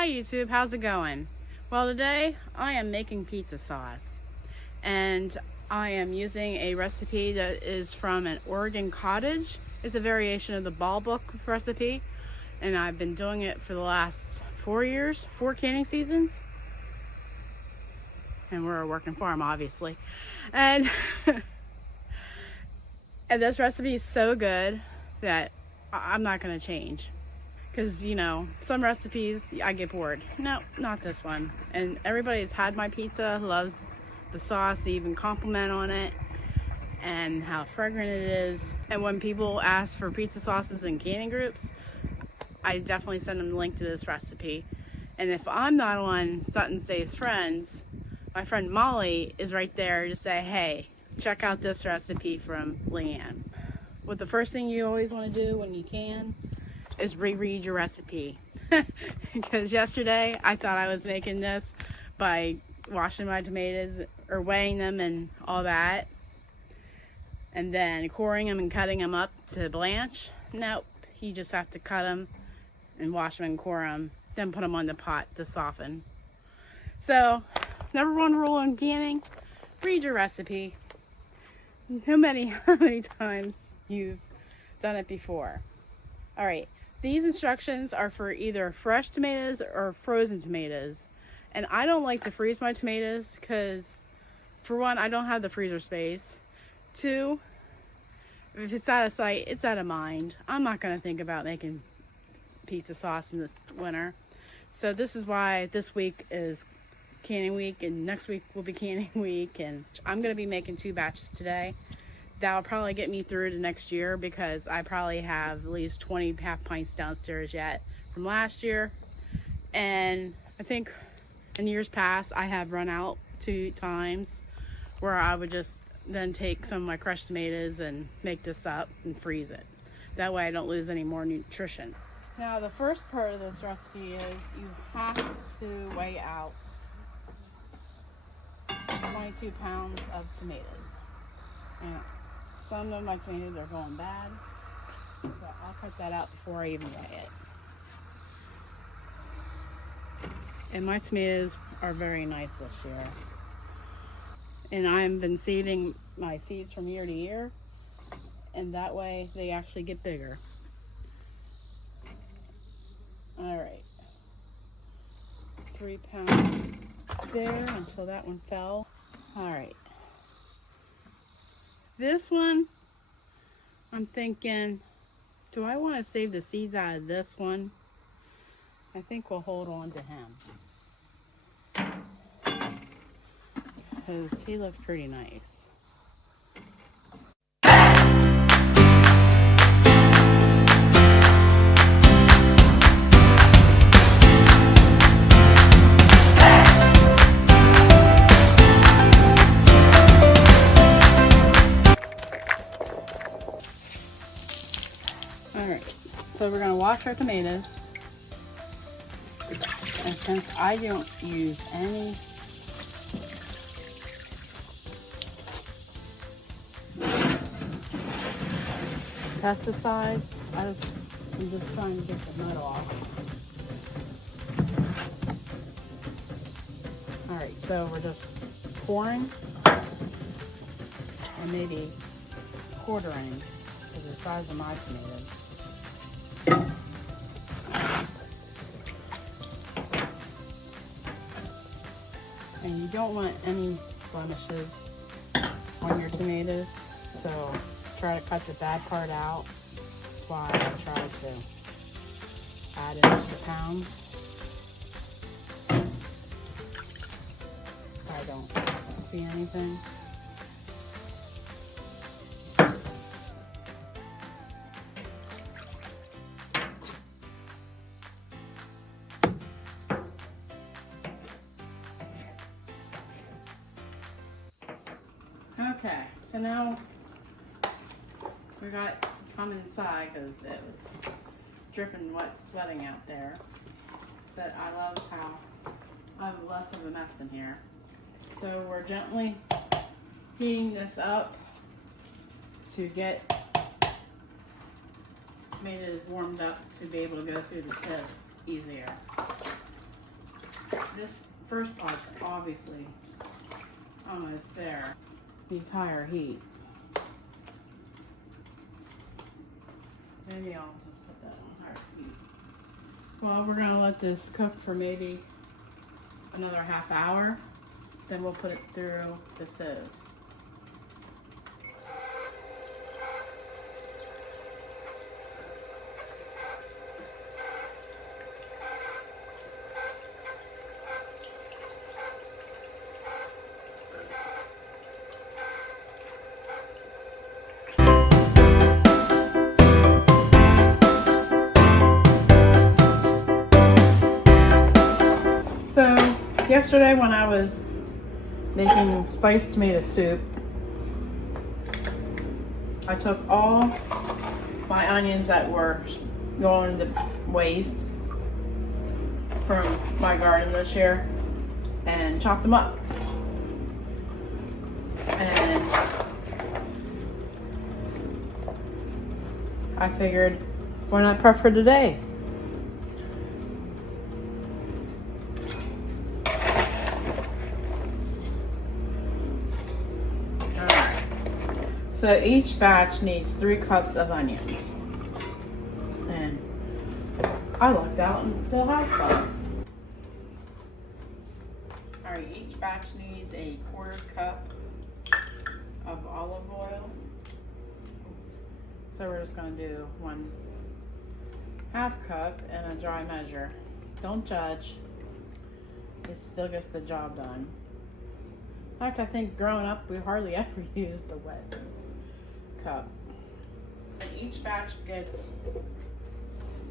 Hi YouTube, how's it going? Well, today I am making pizza sauce, and I am using a recipe that is from an Oregon cottage. It's a variation of the ball book recipe, and I've been doing it for the last 4 years, 4 canning seasons. And we're a working farm, obviously. And and this recipe is so good that I'm not going to change. Because, you know, some recipes I get bored. No, not this one. And everybody's had my pizza, loves the sauce, they even compliment on it and how fragrant it is. And when people ask for pizza sauces in canning groups, I definitely send them the link to this recipe. And if I'm not on Sutton Stays Friends, my friend Molly is right there to say, hey, check out this recipe from Leanne. What the first thing you always want to do when you can is reread your recipe. Because yesterday I thought I was making this by washing my tomatoes or weighing them and all that, and then coring them and cutting them up to blanch. Nope, you just have to cut them and wash them and core them, then put them on the pot to soften. So, number one rule in canning, read your recipe. No matter how many times you've done it before. Alright, these instructions are for either fresh tomatoes or frozen tomatoes. And I don't like to freeze my tomatoes because, for one, I don't have the freezer space. Two, if it's out of sight, it's out of mind. I'm not going to think about making pizza sauce in this winter. So this is why this week is canning week, and next week will be canning week. And I'm going to be making 2 batches today. That'll probably get me through to next year because I probably have at least 20 half pints downstairs yet from last year. And I think in years past I have run out 2 times where I would just then take some of my crushed tomatoes and make this up and freeze it. That way I don't lose any more nutrition. Now the first part of this recipe is you have to weigh out 22 pounds of tomatoes. And some of my tomatoes are going bad, so I'll cut that out before I even weigh it. And my tomatoes are very nice this year. And I've been saving my seeds from year to year, and that way they actually get bigger. Alright, 3 pounds there until that one fell. Alright. This one, I'm thinking, do I want to save the seeds out of this one? I think we'll hold on to him, because he looks pretty nice. Alright, so we're going to wash our tomatoes, and since I don't use any pesticides, I'm just trying to get the mud off. Alright, so we're just pouring and maybe quartering to the size of my tomatoes. And you don't want any blemishes on your tomatoes, so try to cut the bad part out. That's why I try to add an extra pound. I don't see anything. Okay, so now we got to come inside because it was dripping wet, sweating out there. But I love how I have less of a mess in here. So we're gently heating this up to get tomatoes warmed up to be able to go through the sieve easier. This first pot's obviously almost there. Needs higher heat. Maybe I'll just put that on higher heat. Well, we're gonna let this cook for maybe another half hour. Then we'll put it through the sieve. So yesterday when I was making spiced tomato soup, I took all my onions that were going to waste from my garden this year and chopped them up. And I figured, why not prep for today? So each batch needs 3 cups of onions. And I lucked out and still have some. Alright, each batch needs a 1/4 cup of olive oil. So we're just going to do 1/2 cup in a dry measure. Don't judge. It still gets the job done. In fact, I think growing up we hardly ever used the wet cup. And each batch gets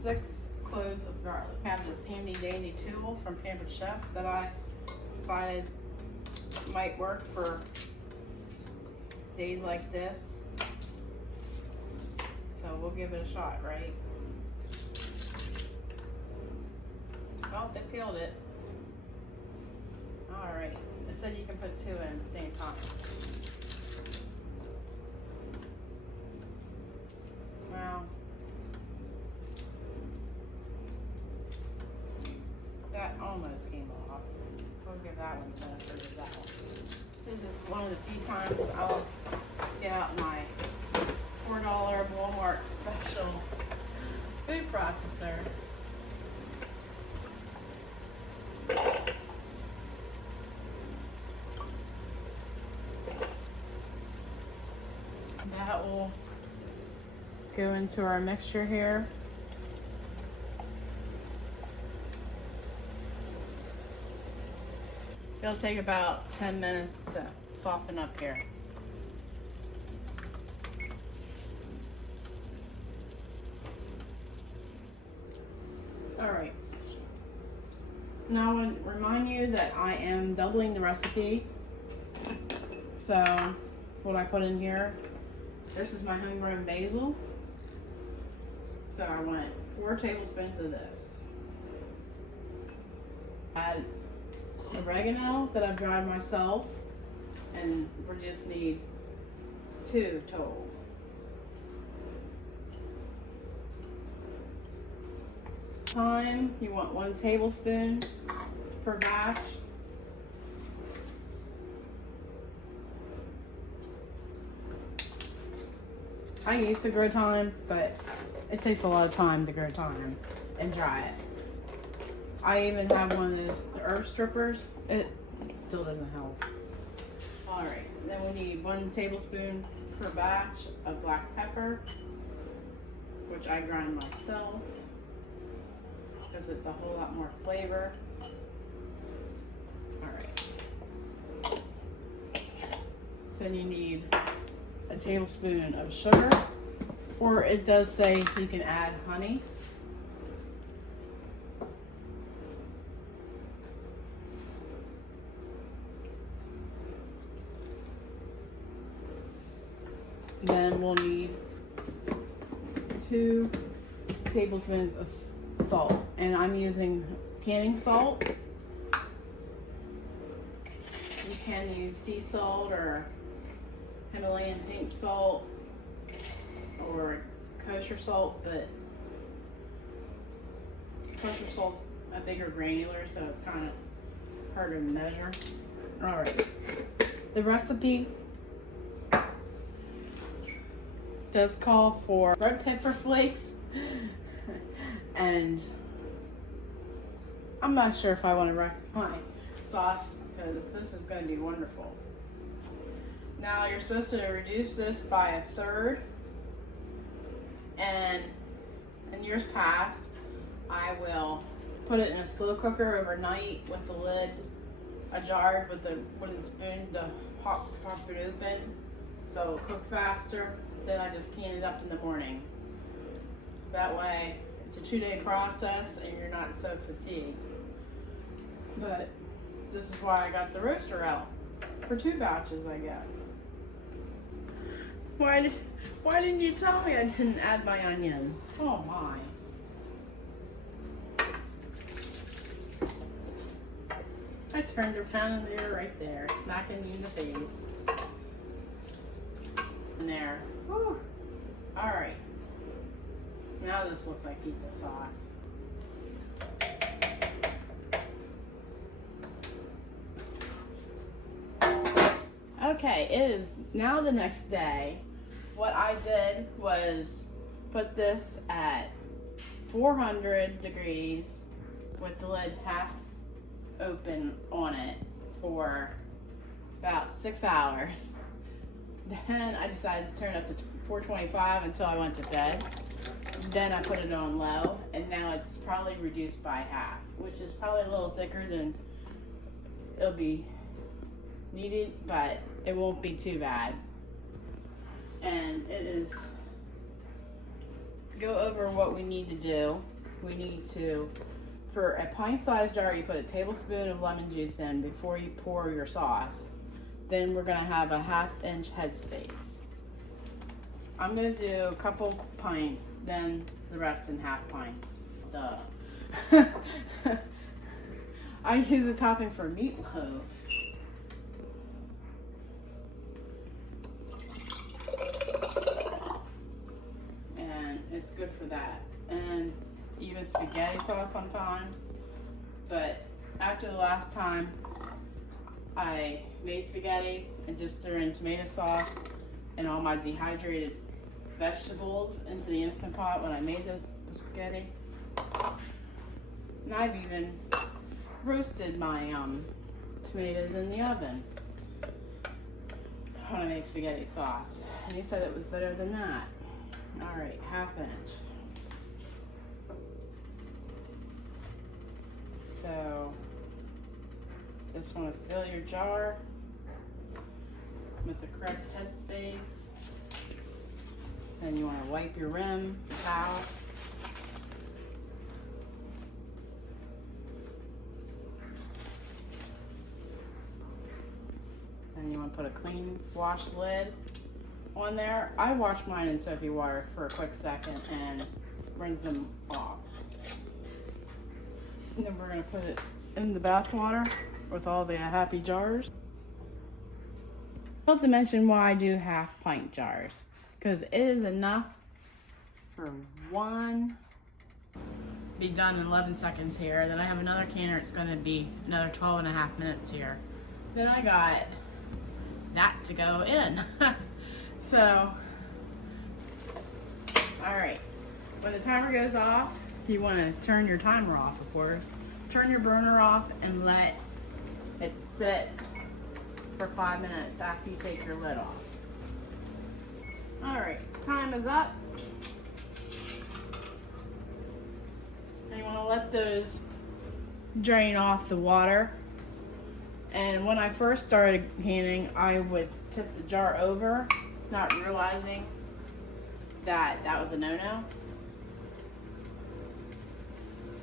6 cloves of garlic. I have this handy dandy tool from Pampered Chef that I decided might work for days like this. So we'll give it a shot, right? Oh, they peeled it. Alright. It said you can put 2 in at the same time. Wow. That almost came off. We'll give that one the benefit of that one. This is one of the few times I'll get out my $4 Walmart special food processor. That will go into our mixture here. It'll take about 10 minutes to soften up here. Alright. Now I want to remind you that I am doubling the recipe. So what I put in here, this is my homegrown basil. So I want 4 tablespoons of this. Add oregano that I've dried myself, and we just need 2 total. Thyme, you want 1 tablespoon per batch. I used to grow thyme, but it takes a lot of time to grow thyme and dry it. I even have one of those herb strippers. It still doesn't help. Alright, then we need 1 tablespoon per batch of black pepper, which I grind myself because it's a whole lot more flavor. Alright. Then you need a tablespoon of sugar, or it does say you can add honey. Then we'll need 2 tablespoons of salt, and I'm using canning salt. You can use sea salt or Himalayan pink salt or kosher salt, but kosher salt's a bigger granular, so it's kind of harder to measure. All right, the recipe does call for red pepper flakes, and I'm not sure if I want to wreck my sauce because this is going to be wonderful. Now you're supposed to reduce this by 1/3, and in years past, I will put it in a slow cooker overnight with the lid ajar with the wooden spoon to pop it open so it'll cook faster. Then I just can it up in the morning. That way it's a 2-day process and you're not so fatigued. But this is why I got the roaster out for 2 batches, I guess. Why didn't you tell me I didn't add my onions? Oh my. I turned around and they were right there, smacking me in the face. And there. Whew. All right. Now this looks like pizza sauce. Okay, it is now the next day. What I did was put this at 400 degrees with the lid half open on it for about 6 hours. Then I decided to turn it up to 425 until I went to bed. Then I put it on low, and now it's probably reduced by half, which is probably a little thicker than it'll be needed, but it won't be too bad. And it is, go over what we need to do. We need to, for a pint-sized jar, you put a tablespoon of lemon juice in before you pour your sauce. Then we're gonna have a 1/2 inch headspace. I'm gonna do a couple pints, then the rest in half pints. Duh. I use a topping for meatloaf. And it's good for that. And even spaghetti sauce sometimes. But after the last time I made spaghetti and just threw in tomato sauce and all my dehydrated vegetables into the Instant Pot when I made the spaghetti. And I've even roasted my tomatoes in the oven when I make spaghetti sauce. And he said it was better than that. All right, 1/2 inch. So just want to fill your jar with the correct headspace. Then you want to wipe your rim, towel. Then you want to put a clean wash lid on there. I wash mine in soapy water for a quick second and rinse them off. And then we're going to put it in the bath water with all the happy jars. I have to mention why I do 1/2 pint jars, because it is enough for one. Be done in 11 seconds here. Then I have another canner. It's going to be another 12.5 minutes here. Then I got that to go in. So, all right. When the timer goes off, you want to turn your timer off, of course. Turn your burner off and let it sit for 5 minutes after you take your lid off. All right, time is up. And you want to let those drain off the water. And when I first started canning, I would tip the jar over, not realizing that that was a no-no.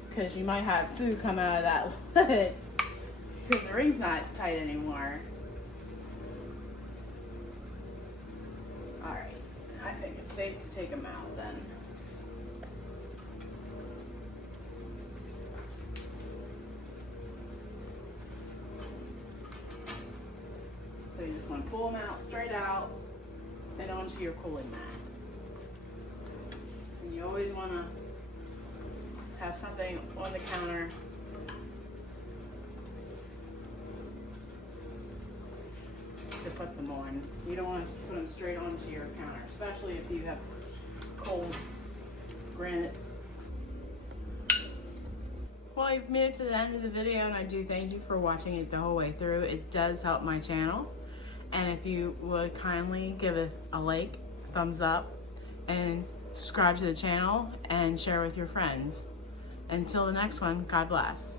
Because you might have food come out of that lid because the ring's not tight anymore. All right, I think it's safe to take them out then. So you just want to pull them out straight out and onto your cooling mat. And you always want to have something on the counter to put them on. You don't want to put them straight onto your counter, especially if you have cold granite. Well, you've made it to the end of the video, and I do thank you for watching it the whole way through. It does help my channel. And if you would kindly give it a like, thumbs up, and subscribe to the channel and share with your friends. Until the next one, God bless.